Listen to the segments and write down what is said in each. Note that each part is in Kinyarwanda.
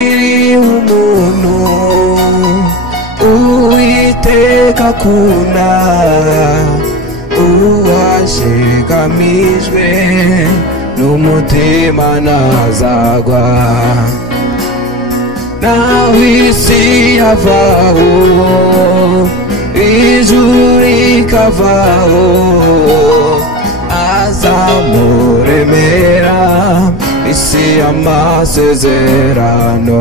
umuntu Uwiteka akunda uwashikamijwe n'umutima ntazagwa naho isi yavaho ijuru rikavaho azamuremera isi y'amasezerano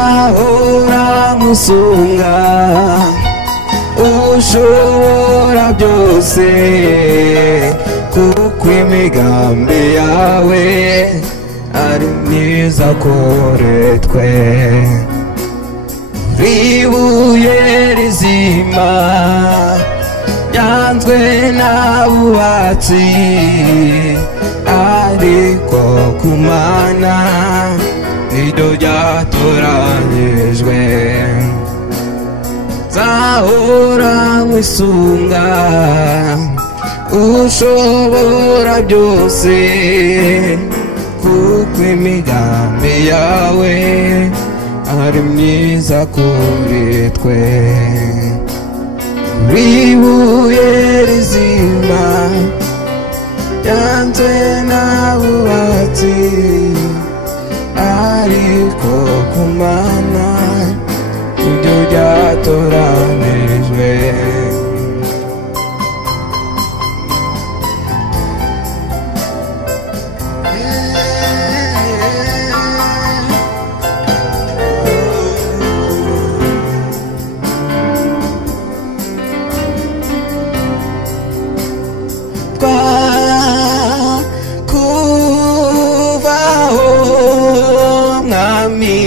Zahora musunga ushobora byose kuko imigambi yawe ari myiza kuri twe ribuye rizima ryanzwe n'abubatsi ariko kumana niryo ryatoranyijwe Zahora mwisunga ushobora byose kuko imigambi yawe ari myiza kuri twe ribuye rizima ryanzwe n'abubatsi ariko kumana niryo ryatoranijwe Twakuvaho mwami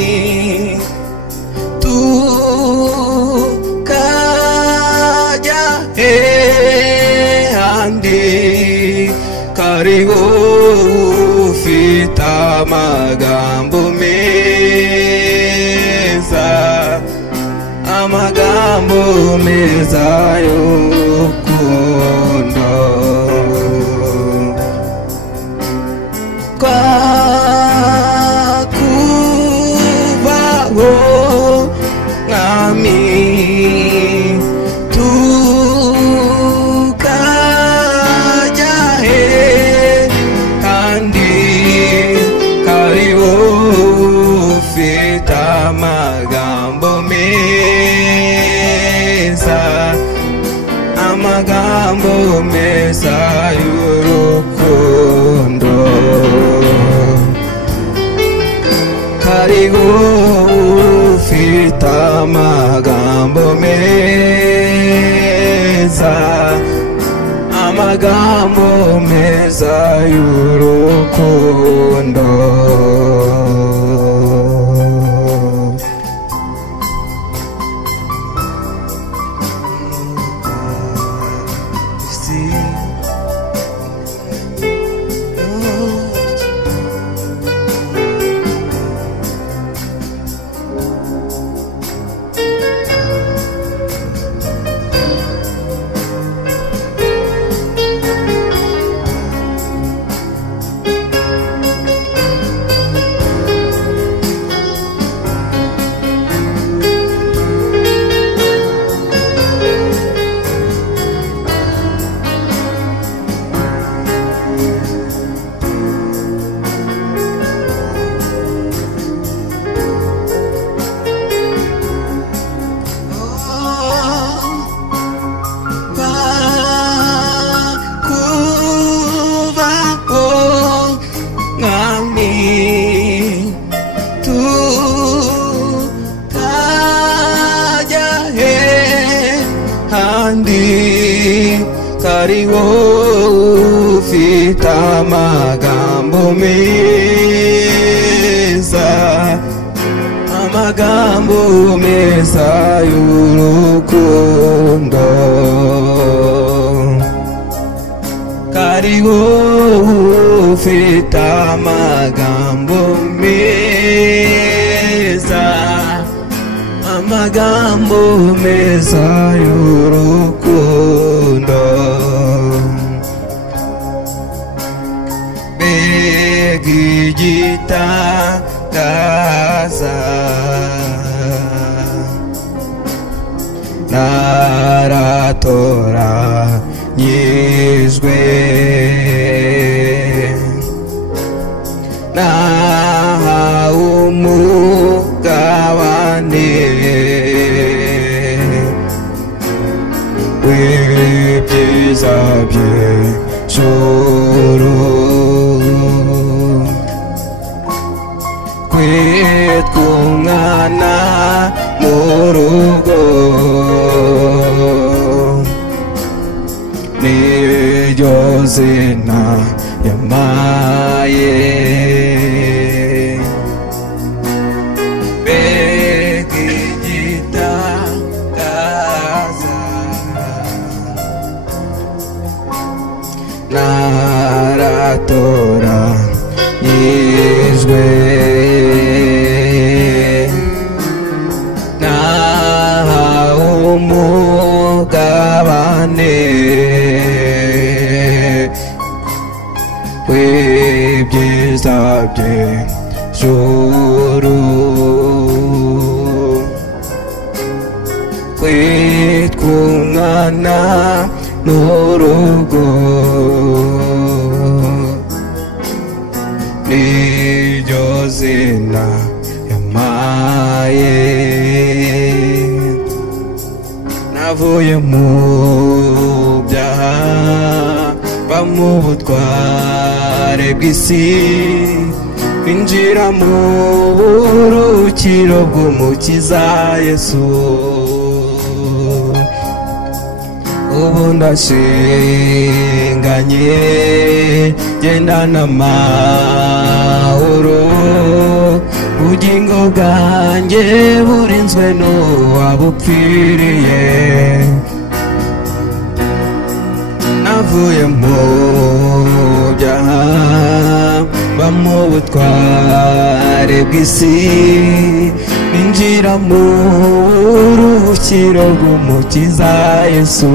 tukajya handi kariho ufite amagambo meza y'urukundo Twakuvaho mwami tukajya kandi kariho ufite amagambo meza y'urukundo kariho ufite amagambo meza y'urukundo kariho ufite amagambo meza y'urukundo kariho ufite amagambo meza, amagambo meza y'urukundo. Mbega igitangaza, naratoranyijwe, nahawe umugabane w'ibyiza by'ijuru. Kwitwa umwana mu rugo niryo zina yampaye. Mbega igitangaza, naratoranyijwe, nahawe umugabane w'ibyiza by'ijuru. Kwitwa umwana n'urugo niryo zina yampaye. Navuye mu byaha, mva mu butware bw'isi, binjira mu buruhukiro bw'umukiza Yesu. Ubu ndashinganye, gendana amahoro, ubugingo bwanjye burinzwe n'uwabupfiriye. Navuye mu byaha, mva mu butware bw'isi, ninjira mu buruhukiro bw'umukiza Yesu.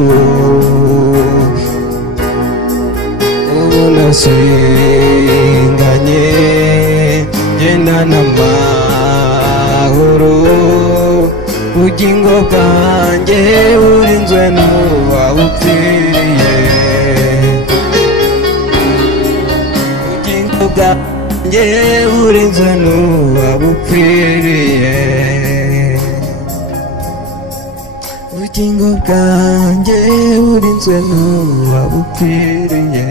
Ubu ndashinganye, gendana amahoro, ubugingo bwanjye burinzwe n'uwabupfiriye. Ubugingo bwanjye burinzwe n'uwabupfiriye. Ubugingo bwanjye burinzwe n'uwabupfiriye.